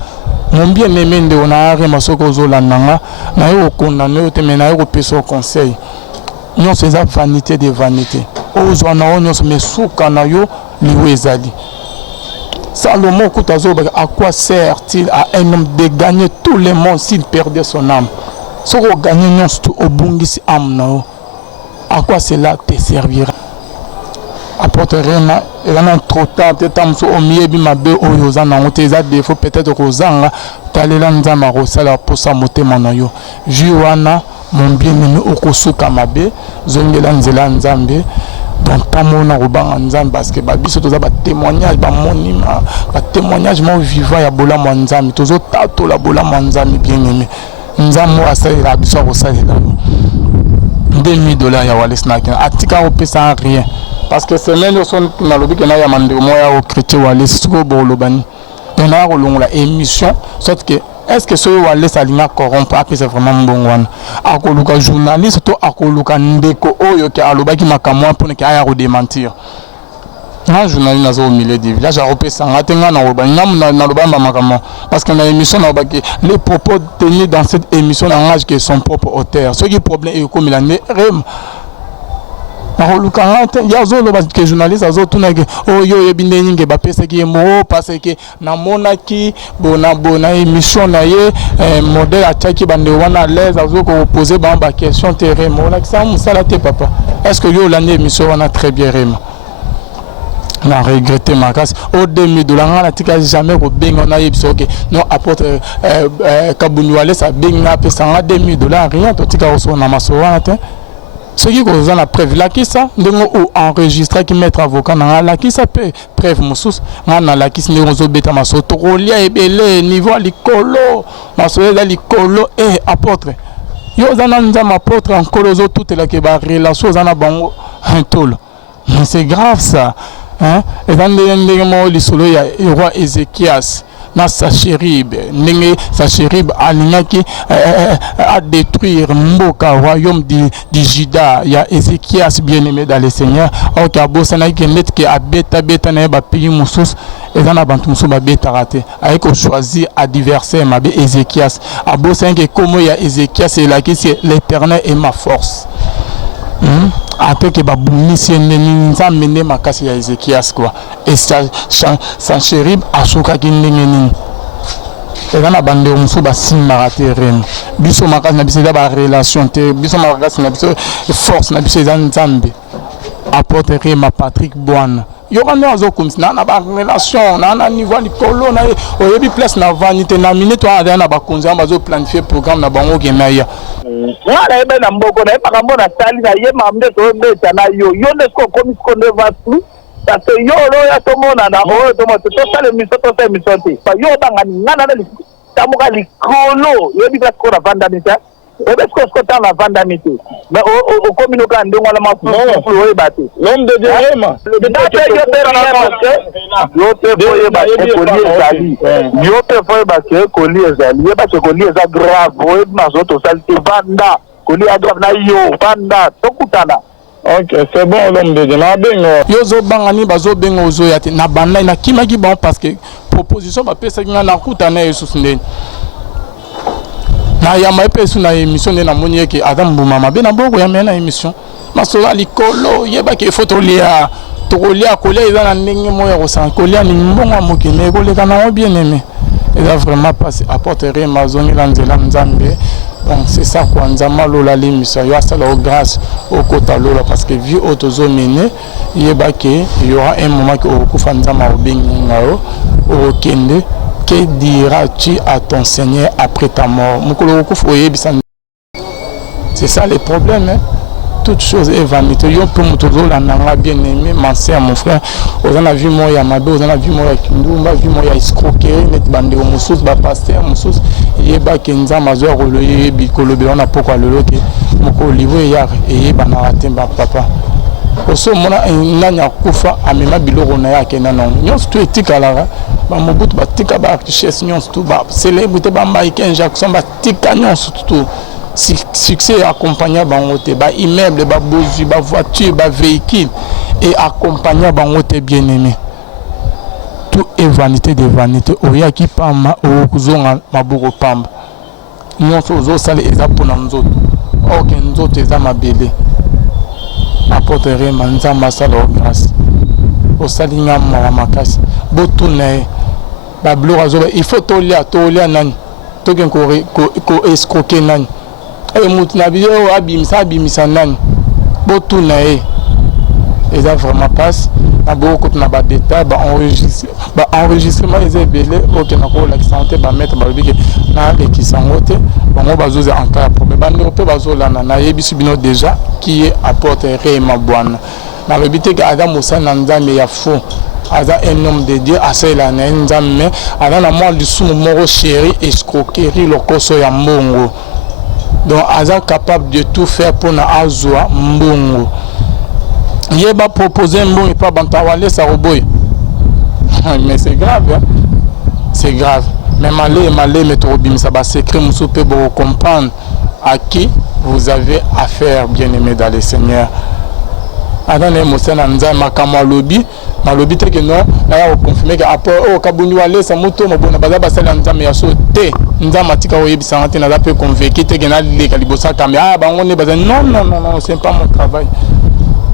Mon bien aimé, on a arrêté ma soko zola nanga, na yo condamné, te mena yo peso conseil. Nous c'est la vanité des vanités. Aux on nous mais souka na yo liwe zali. Salomon, à quoi sert-il à un homme de gagner tout le monde s'il perdait son âme? Si on gagne au bungisi âme, à quoi cela te servira? Apporte rien, il y a trop tard, peut-être au milieu de ma belle oyozana, on te a défaut peut-être aux talela nzama rosala pour sa moté manayo. Juana, mon bien-aimé Okosuka mabe, zongela nzela nzambe. Donc pas mon arrobant nzambe parce que babi surtout ça témoignage ba monima ba témoignage mon vivant ya bola nzambe tozo tato la bola nzambe bien aimé nzambe asala biso ko sala $2000 ya wale snack atika opesa rien parce que semaine son na lobi que na ya mande mo ya o chrétien wale siko bolobani on a rolongola émission sorte que est-ce que ce wale salina corrompt après c'est vraiment bon one akoluka journaliste to akoluka ndeko oyo ke alobaki makamwa pour que aya redémentir na journaliste nazo au milieu du village a repesa ngatenga na roba na lobamba makamwa parce que na émission na baki les propos tenus dans cette émission n'engagent que son propre auteur ce qui problème est comme il a rem il y a des journalistes qui ont dit parce que na monaki bona émission na ye modèle ataki bande wana l'aise azo ko poser ba question terrain mona ça musala te papa est-ce que yo l'année émission wana très bien rema na regretté ma casse au $2000 na tika jamais ko benga na yebso que non apporte kabunwale ça benga pesa $2000 rien to tika oso na masowana te. Ce qui cause la preuve, là qui ça, de ou enregistré qui mettre avocat dans la qui ça peut preuve moussous, dans la qui se nous bêta ma soto rolia et belé niveau licolo, ma soeur licolo et apôtre. Yo zananza ma apôtre en coloso toute la qui va relation zana bango un tol. Mais c'est grave ça, hein? Et dans les mots lisolo ya roi Ézéchias. na Sachérib ndenge Sachérib alingaki à détruire mboka royaume du Juda ya Ézéchias bien-aimé dans le Seigneur ok abosana ki net ki abeta beta na ba pays musus ezana bantu musu ba beta raté avec choisir adversaire mabe Ézéchias abosana ki comme ya Ézéchias et là qui c'est l'Éternel est ma force après que babumisi nza mene makasi ya Ézéchias quoi et Sachérib asuka ki ndenge nini ezana bande musu ba simaraté rem biso makasi na biso ba relation te biso makasi na biso force na biso ezana nzambe apporter ma Patrick Boine yokana azo comme ça na ba relation na niveau likolo na oyebi place na vanité na minute wa na ba konza bazo planifier programme na bango kenaya wala ebe na mboko na eba kambo na sali na ye mamde to beta na yo ne ko komi ko ne va plus parce que yo lo ya to mona na o to mo to sale mi to se mi sote pa yo banga ngana na tamuka likolo yebi place ko na vandamita est-ce que ce temps la vandamité mais au communiquant ndongo la mafu o ebate l'homme de Dieu vraiment yo te foye ba koli ezali ye ba se koli eza grave o na zoto salite banda koli a grave na yo banda tokutana. Ok, c'est bon l'homme de Dieu. Na bengo. Yo zo bangani bazo bengo ozo yate na banda na kimaki bon parce que proposition ba pesa nga na kutana Yesus ndeni. Na ya ma pesu na émission na moni ke Adam Boumama be na boko ya mena émission. Masola likolo yeba ke photo lia tokolia kolia eza na ndenge moya ko san kolia ni mbongo mokene ko le kana bien aimé. Il a vraiment passé apporter ma zone lanzela nzambe. Donc c'est ça quoi nzama lola l'émission yo ça la grâce au kota lola parce que vu autozo mené yeba ke il y aura un moment que au fa nzama obengi ngao au kende. Que diras-tu à ton Seigneur après ta mort? C'est ça le problème. Hein? Toute chose est vanité. Yo pour motozo la nanga bien aimé, ma sœur, mon frère. On a vu moi ya mabe, on a vu moi ya kindu, on a vu moi ya escroquerie, net bande au moussous, ba pasteur, moussous. Yeba kenza mazo roloye bikolobe on a pourquoi le loke. Moko livo ya et ba na ratemba papa. Oso mona nanya kufa amema biloko na ya kenana. Nyos tu etika la ba mobutu ba tika ba richesse nyons tout ba célébrité ba Michael Jackson ba tika nyons tout succès accompagné bangote ba immeuble ba bozu ba voiture ba véhicule et accompagné bangote bien-aimé tout est vanité de vanité oya ki pamba o kuzonga maboko pamba nyons ozo sale eza pona nzoto ok nzoto eza mabele apporter manza masala grâce au salinga ma makasi botune bablo azoba il faut tolia nani token ko escroquer nani et mutna video abimisa nani botune et ça vraiment passe na beaucoup na ba détail ba enregistrement les belé OK na ko la santé ba mettre ba biki na le ki sangote bango bazoza en cas problème ba no pe bazola na yebisi bino déjà qui est apporter ma bonne na rebité que Adam Moussa Nzambe ya faux Ada un homme de Dieu à cela Nzambe Ada na moi du sous moro chéri escroquerie le koso ya mbongo donc Ada capable de tout faire pour na azwa mbongo yeba proposer mbongo pas bantawale sa roboy mais c'est grave hein? C'est grave mais malé mais trop bim ça va secret muso pe bo comprendre à qui vous avez affaire bien-aimé dans le Seigneur. Adam ne Moussa Nzambe makama lobby malobi te que non là on confirme que après oh kabuni wale sa moto mabona baza basala Nzambe ya so te Nzambe atika oyebisa ngate na peut convaincu te que na le kalibosa kamera bango ne baza non c'est pas mon travail.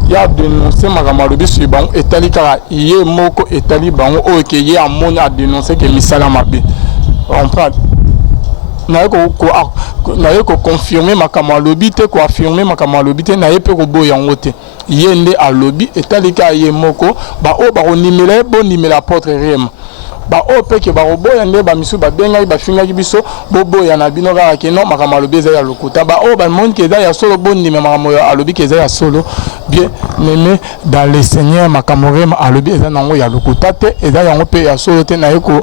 Il y a dénoncé makama lobby sur bango etali kara yé moko etali bango o ke yé amoni a dénoncer que misala mabe on prend na ko confirmer makama lobby te ko affirmer makama lobby te na ye pe ko boya ngote yende a lobby etalika ye moko ba o ba onimela bo nimela porte rem ba o pe ke ba boya nde ba misu ba benga ba finga biso bo boya na bino ka ke non makama lobby za ya lokuta ba o ba monde ke za ya solo bo nimela makama ya lobby ke za ya solo bien aimé dans le Seigneur makama rem a lobby za nango ya lokuta te eza yango pe ya solo te na ye ko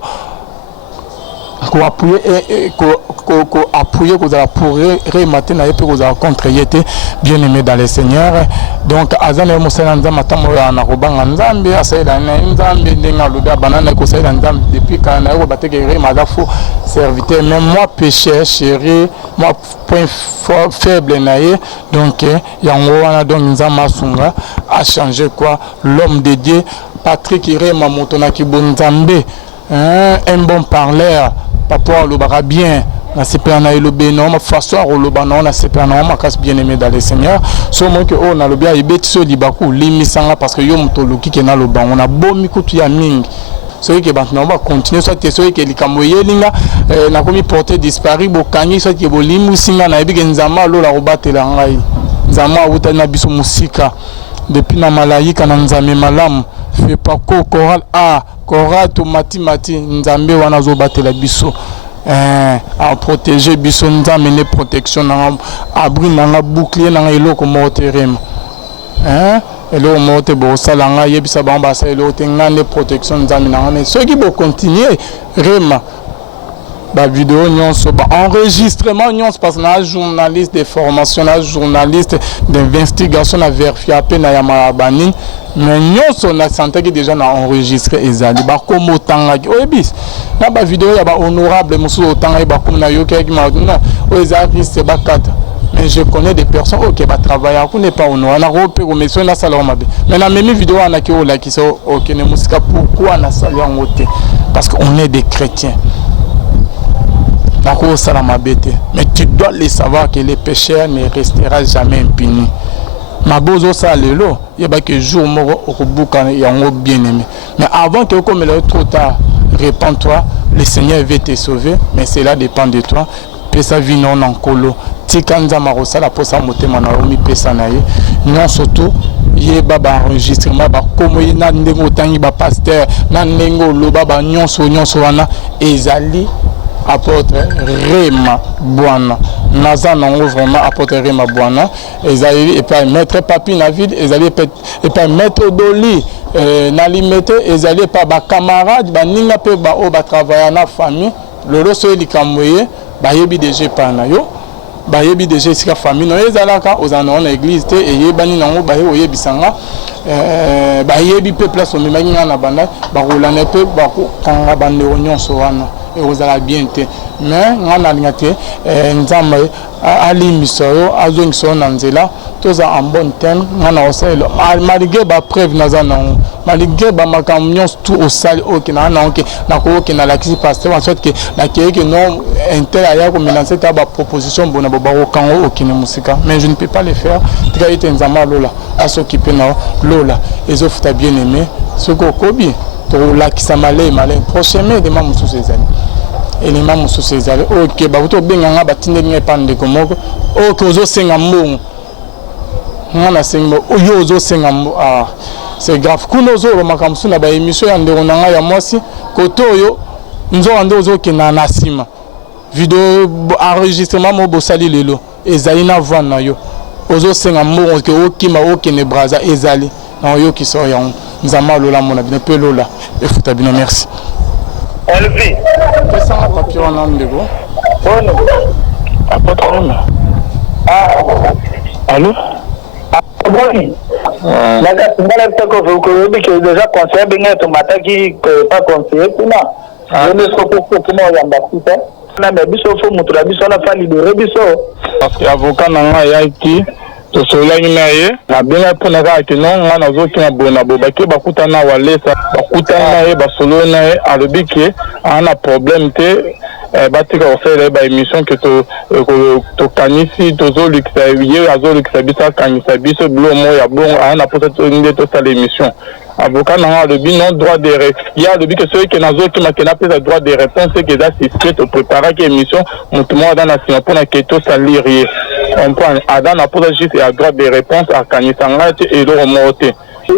appuyer pour remater na pour contre yete bien aimé dans le Seigneur. Donc azana mosala nzamba tamo na robanga nzambe asaida na nzambe ndenga loba banana ko saida nzambe depuis quand na bateke remada fo serviteur même moi péché chéri moi point faible naie donc yango wana donc nzamba sunga a changé quoi l'homme de Dieu Patrick Irema motona ki bonzambe un bon parleur papa lobara bien na sepana elobe non ma façon loba non na sepana ma casse bien aimé dans le Seigneur so moi que on a lobi a ibeti so libaku limisanga parce que yo mutoloki ke na loba on a bomi kutu ya mingi so que maintenant on va continuer soit so que likambo yelinga na komi porter disparu bokangi soit que bolimu singa na ebi nzama lola robatela ngai nzama uta na biso musika depuis na malaika na nzame malamu fait pas choral choral to mati nzambe wana zo batela biso à protéger biso nzambe ne protection na abri na bouclier na eloko morterem eloko morte bo sala nga yebisa bamba sa eloko ngane protection nzambe na mais ceux qui vont continuer rema ba vidéo nyonso ba enregistrement nyonso parce que na journaliste de formation na journaliste d'investigation na vérifier à peine ya mabani mais nyonso na santé qui déjà na enregistré ezali ba komo tanga oyebis na ba vidéo ya ba honorable musu tanga ba comme na yoke ki ma non oyezali c'est ba kata mais je connais des personnes qui va travailler à n'est pas honoré na rope ko meso na sala mabe mais na même vidéo na ki o la ki so OK ne musika pourquoi na sala ngote parce qu'on est des chrétiens. Mais tu dois le savoir que les pécheurs ne restera jamais impunis. Ma bozo ça lelo, il y a que jour moro au boucan et en bien aimé. Mais avant que comme le trop tard, répands-toi, le Seigneur veut te sauver, mais cela dépend de toi. Pesa vie non en colo. Tikanza marosa la posa motema na omi pesa na ye. Non surtout ye baba enregistrement ba comme na ndengo tangi ba pasteur na ndengo lo baba nyonso wana ezali apôtre Rema Bwana naza nango vraiment apôtre Rema Bwana ezali et pas maître papi na ville ezali et pas maître Doli na limité ezali pas ba camarade ba ninga pe ba o ba travailler na famille lolo so likamboye ba yebi déjà pa na yo ba yebi déjà sika famille no ezalaka ozana na église te et yebani nango ba yebisanga ba yebi pe place o memangi na banda ba rolana pe ba ko kanga bande nyonso wana et vous allez bien te mais on a l'ingate nzamba ali misoyo azong so nanzela toza en bon terme on a aussi malgré ba preuve nazana malgré ba makamnyon tout au sale OK na OK na ko OK na l'axi pasteur en sorte que na que non inter aya ko menacer ta ba proposition bona ba kango OK ne musika mais je ne peux pas le faire traiter nzamba lola à s'occuper na lola et ofuta bien aimé ce ko kobi to la kisamale malin prochainement de mamu sous ces années et les mamu sous ces années OK ba to benganga batinde nge pande ko moko OK ozo senga mbongo ngana senga oyo ozo senga c'est grave kuno zo makamsu na ba émission ya ndeko nanga ya mwasi koto oyo nzo ande ozo kena na sima vidéo enregistrement mo bosali lelo ezali na voix na yo ozo senga mbongo ke okima okene braza ezali na yo ki so ya nzama lola mona bino pe lola e futa bino merci Elvi pesa na papier wana ndeko ono apôtre Rema allô Boni naka ngala toko ko que déjà conseiller benga to mataki pas conseiller kuna ne so ko kuma ya mbapita na biso fo mutu la biso la fa libérer biso parce que avocat nanga ya ki to solangi na ye na benga pona ka ke non ngana zo kina bona bo ba ke bakuta na walesa bakuta na ye ba solo na ye alobi ke ana problème te batika ofere ba émission que to kanisi to zo liksa ye azo liksa bisa kanisa biso blo mo ya bon ana pota to ndé to sala émission avocat n'a le non droit de il y a le but que ceux qui n'a qui m'a pas le droit de réponse que ça c'est au préparer qui émission montement dans la science pour la question ça lire on prend adam a pas juste à droit de réponse à kanisa et le remonter yo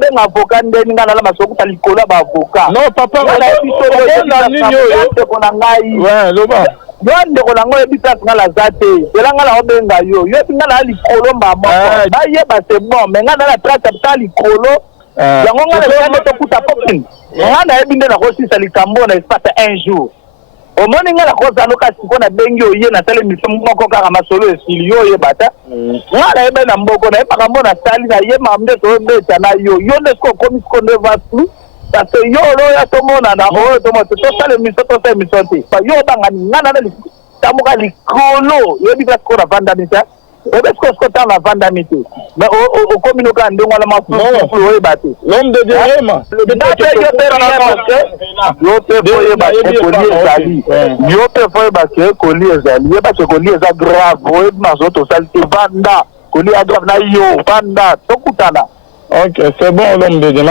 benga avocat ndeni ngana la masoko talikolo ba avocat non papa na nini ouais loba Yonde ko lango ebisa ngala zate elanga la obenga yo yo tingala likolo mbamo ba ye ba c'est bon mais ngana la trace ta likolo yango nga na tokuta popin nga nayebi nde nakosisa likambo na espace un jour omoni nga nakozaloka siko na bengi oye nasala émission moko kaka masolo esili yo oyeba ta nga nayebe na mboko nayebaka mbo nasali nayebaka nde toyebeta na yo nde siko okomi siko nde vasu parce que yo oyo tomonana oyo tosala émission te yo obangani nga nana tamuka likolo yebi place ko navandami ta est-ce que tu as vandamité mais au communiqué en donnant la main l'homme de Dieu ok c'est bon l'homme de Dieu